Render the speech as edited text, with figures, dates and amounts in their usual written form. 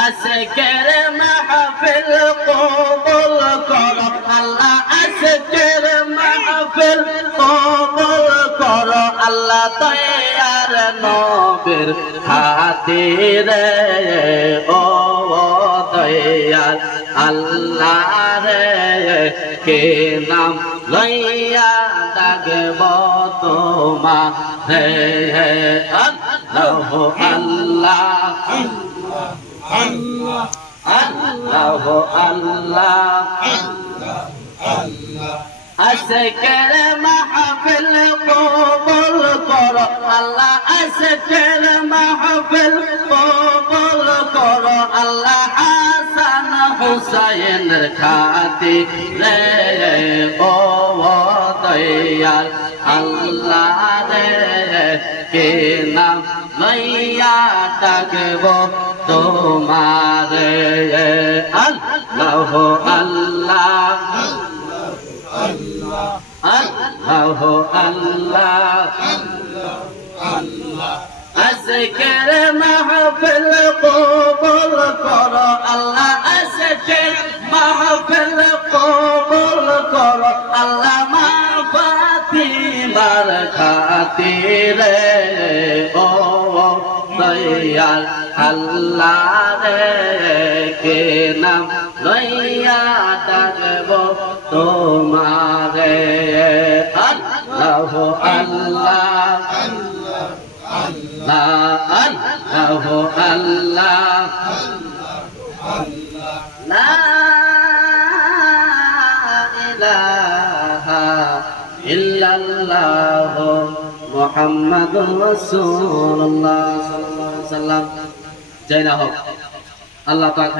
আজকের মাহফিল কবুল করো আল্লাহ আজকের মাহফিল কবুল করো আল্লাহ দয়ার নবীর খাতিরে ও দয়াল আল্লাহ রে কে নাম লইয়া ডাকব তোমারে আল্লাহ আল্লাহ আল্লাহ আল্লাহ আল্লাহ আজকের মাহফিল কবুল করো আল্লাহ আজকের মাহফিল কবুল করো আল্লাহ হাসান হুসাইনের খাতিরে ও দয়াল আল্লাহ রে কে নাম লইয়া ডাকব তোমারে আল্লাহ আল্লাহ আল্লাহ আল্লাহ আজকের মাহফিল কবুল করো আল্লাহ আজকের মাহফিল কবুল করো আল্লাহ মা ফাতিমার খাতিরে ও দয়াল আল্লাহ রে কে নাম লইয়া ডাকব তোমারে আল্লাহ আল্লাহ আল্লাহ আল্লাহ লা ইলাহা ইল্লাল্লাহ মুহাম্মাদুর রাসূলুল্লাহ সাল্লাল্লাহু আলাইহি ওয়াসাল্লাম। জয় না হোক আল্লাহ পাক।